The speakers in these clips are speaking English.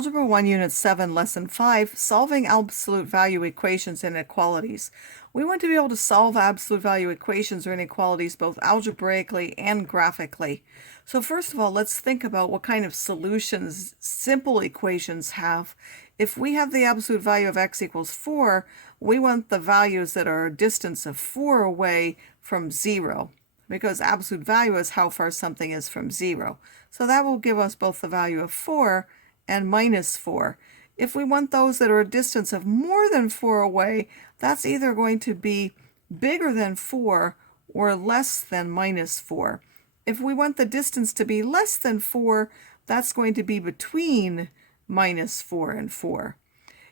Algebra 1, Unit 7, Lesson 5, Solving Absolute Value Equations and Inequalities. We want to be able to solve absolute value equations or inequalities both algebraically and graphically. So first of all, let's think about what kind of solutions simple equations have. If we have the absolute value of x equals 4, we want the values that are a distance of 4 away from 0, because absolute value is how far something is from 0. So that will give us both the value of 4 and minus 4. If we want those that are a distance of more than 4 away, that's either going to be bigger than 4 or less than minus 4. If we want the distance to be less than 4, that's going to be between minus 4 and 4.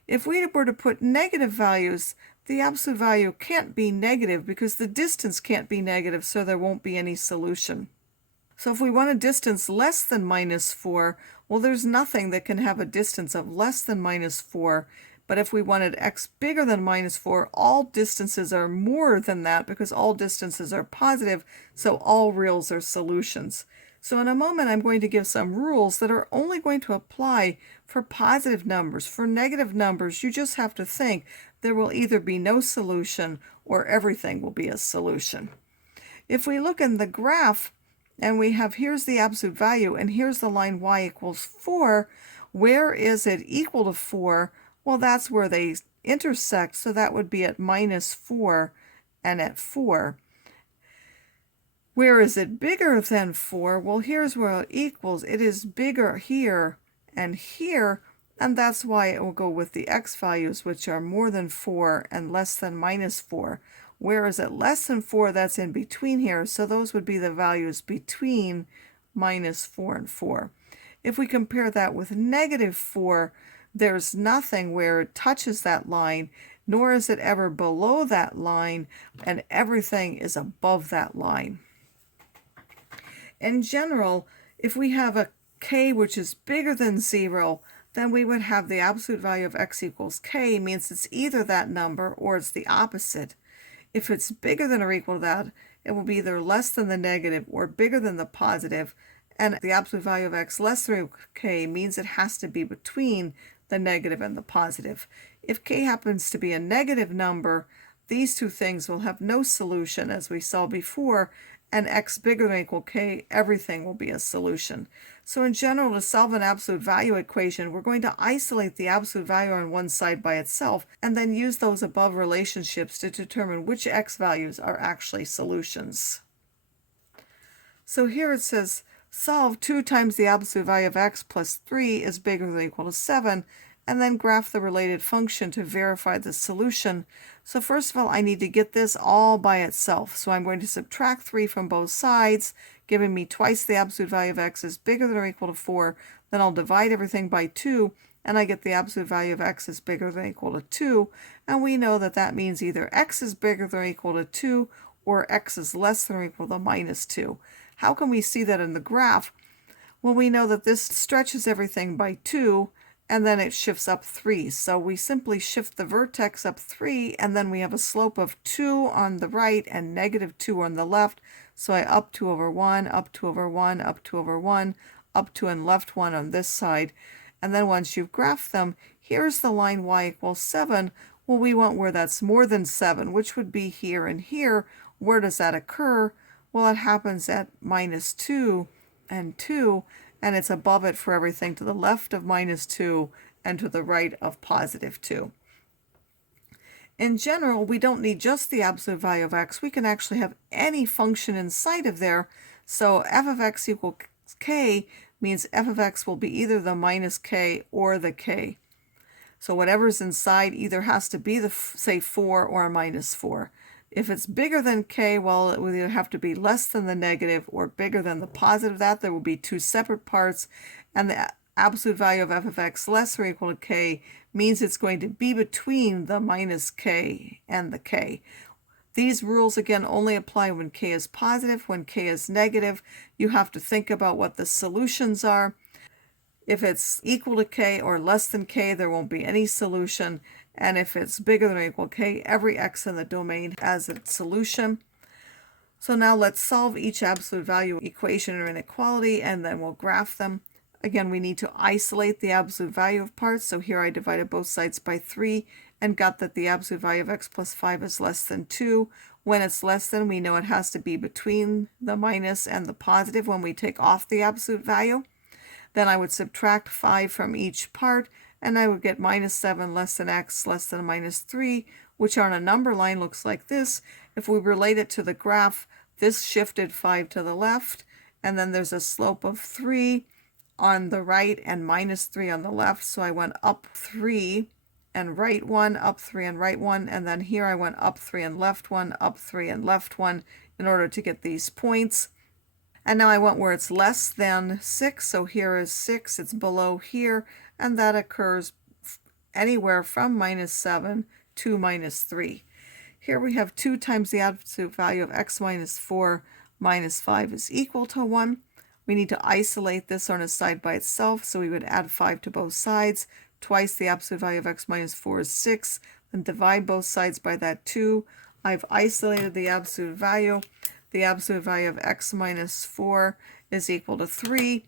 If we were to put negative values, the absolute value can't be negative because the distance can't be negative, so there won't be any solution. So if we want a distance less than minus 4, well, there's nothing that can have a distance of less than minus 4. But if we wanted x bigger than minus 4, all distances are more than that because all distances are positive, so all reals are solutions. So in a moment, I'm going to give some rules that are only going to apply for positive numbers. For negative numbers, you just have to think there will either be no solution or everything will be a solution. If we look in the graph, and we have here's the absolute value, and here's the line y equals 4. Where is it equal to 4? Well, that's where they intersect, so that would be at minus 4 and at 4. Where is it bigger than 4? Well, here's where it equals. It is bigger here, and that's why it will go with the x values, which are more than 4 and less than minus 4. Whereas at less than 4, that's in between here, so those would be the values between minus 4 and 4. If we compare that with negative 4, there's nothing where it touches that line, nor is it ever below that line, and everything is above that line. In general, if we have a k which is bigger than 0, then we would have the absolute value of x equals k, means it's either that number or it's the opposite. If it's bigger than or equal to that, it will be either less than the negative or bigger than the positive, and the absolute value of x less than or equal to k means it has to be between the negative and the positive. If k happens to be a negative number, these two things will have no solution, as we saw before, and x bigger than or equal to k, everything will be a solution. So in general, to solve an absolute value equation, we're going to isolate the absolute value on one side by itself, and then use those above relationships to determine which x values are actually solutions. So here it says, solve 2 times the absolute value of x plus 3 is bigger than or equal to 7, and then graph the related function to verify the solution. So first of all, I need to get this all by itself. So I'm going to subtract 3 from both sides, giving me twice the absolute value of x is bigger than or equal to 4. Then I'll divide everything by 2, and I get the absolute value of x is bigger than or equal to 2. And we know that that means either x is bigger than or equal to 2, or x is less than or equal to minus 2. How can we see that in the graph? Well, we know that this stretches everything by 2, and then it shifts up 3. So we simply shift the vertex up 3, and then we have a slope of 2 on the right and negative 2 on the left. So I up 2 over 1, up 2 over 1, up 2 over 1, up 2 and left 1 on this side. And then once you've graphed them, here's the line y equals 7. Well, we want where that's more than 7, which would be here and here. Where does that occur? Well, it happens at minus 2 and 2. And it's above it for everything to the left of minus 2 and to the right of positive 2. In general, we don't need just the absolute value of x. We can actually have any function inside of there. So f of x equals k means f of x will be either the minus k or the k. So whatever's inside either has to be the, say, 4 or a minus 4. If it's bigger than k, well, it will either have to be less than the negative or bigger than the positive. That there will be 2 separate parts, and the absolute value of f of x less or equal to k means it's going to be between the minus k and the k. These rules, again, only apply when k is positive. When k is negative, you have to think about what the solutions are. If it's equal to k or less than k, there won't be any solution. And if it's bigger than or equal to k, every x in the domain has its solution. So now let's solve each absolute value equation or inequality, and then we'll graph them. Again, we need to isolate the absolute value of parts. So here I divided both sides by 3 and got that the absolute value of x plus 5 is less than 2. When it's less than, we know it has to be between the minus and the positive when we take off the absolute value. Then I would subtract 5 from each part, and I would get minus 7 less than x less than minus 3, which on a number line looks like this. If we relate it to the graph, this shifted 5 to the left, and then there's a slope of 3 on the right and minus 3 on the left. So I went up 3 and right 1, up 3 and right 1, and then here I went up 3 and left 1, up 3 and left 1 in order to get these points. And now I went where it's less than 6, so here is 6, it's below here, and that occurs anywhere from minus 7 to minus 3. Here we have 2 times the absolute value of x minus 4 minus 5 is equal to 1. We need to isolate this on a side by itself, so we would add 5 to both sides. Twice the absolute value of x minus 4 is 6. Then divide both sides by that 2. I've isolated the absolute value. The absolute value of x minus 4 is equal to 3.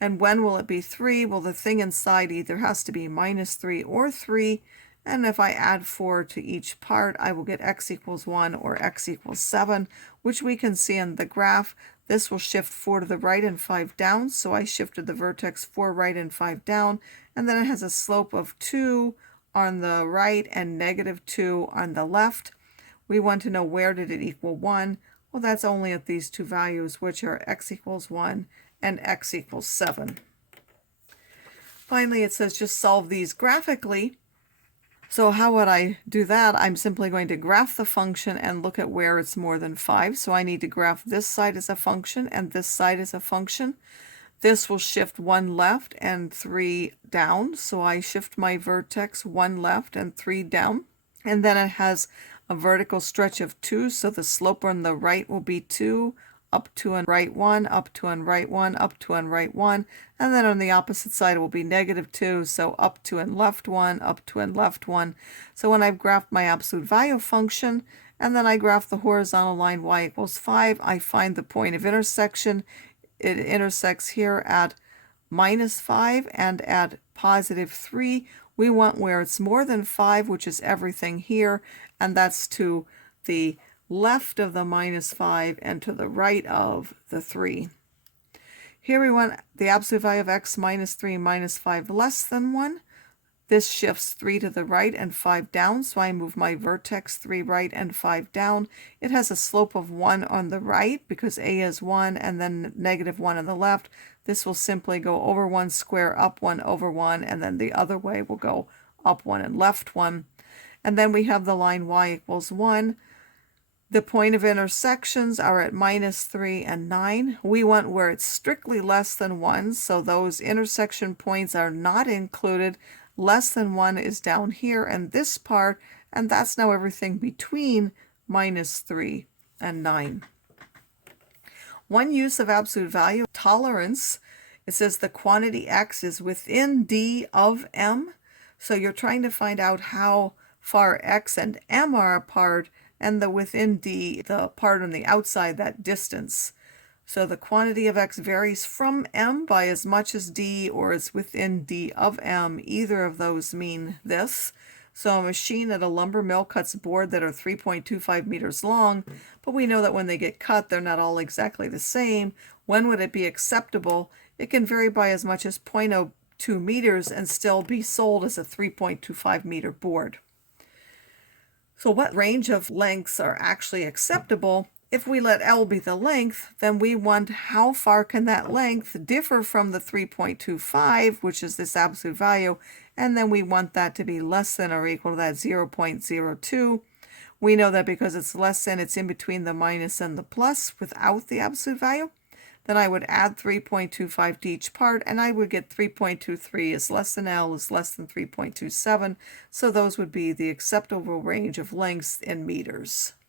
And when will it be 3? Well, the thing inside either has to be minus 3 or 3. And if I add 4 to each part, I will get x equals 1 or x equals 7, which we can see in the graph. This will shift 4 to the right and 5 down, so I shifted the vertex 4 right and 5 down, and then it has a slope of 2 on the right and negative 2 on the left. We want to know where did it equal 1. Well, that's only at these two values, which are x equals 1 and x equals 7. Finally, it says just solve these graphically. So how would I do that? I'm simply going to graph the function and look at where it's more than 5. So I need to graph this side as a function and this side as a function. This will shift 1 left and 3 down. So I shift my vertex 1 left and 3 down. And then it has a vertical stretch of 2. So the slope on the right will be 2. Up 2 and right 1, up 2 and right 1, up 2 and right 1, and then on the opposite side it will be negative 2, so up 2 and left 1, up 2 and left 1. So when I've graphed my absolute value function, and then I graph the horizontal line y equals 5, I find the point of intersection. It intersects here at minus 5 and at positive 3. We want where it's more than 5, which is everything here, and that's to the left of the minus 5 and to the right of the 3. Here we want the absolute value of x minus 3 minus 5 less than 1. This shifts 3 to the right and 5 down, so I move my vertex 3 right and 5 down. It has a slope of 1 on the right because a is 1 and then negative 1 on the left. This will simply go over 1 square, up 1, over 1, and then the other way will go up 1 and left 1. And then we have the line y equals 1. The point of intersections are at minus 3 and 9. We want where it's strictly less than 1, so those intersection points are not included. Less than 1 is down here and this part, and that's now everything between minus 3 and 9. One use of absolute value, tolerance. It says the quantity x is within d of m. So you're trying to find out how far x and m are apart, and the within d, the part on the outside, that distance. So the quantity of x varies from m by as much as d, or it's within d of m. Either of those mean this. So a machine at a lumber mill cuts board that are 3.25 meters long, but we know that when they get cut, they're not all exactly the same. When would it be acceptable? It can vary by as much as 0.02 meters and still be sold as a 3.25 meter board. So what range of lengths are actually acceptable? If we let L be the length, then we want how far can that length differ from the 3.25, which is this absolute value, and then we want that to be less than or equal to that 0.02. We know that because it's less than, it's in between the minus and the plus without the absolute value. Then I would add 3.25 to each part, and I would get 3.23 is less than L is less than 3.27. So those would be the acceptable range of lengths in meters.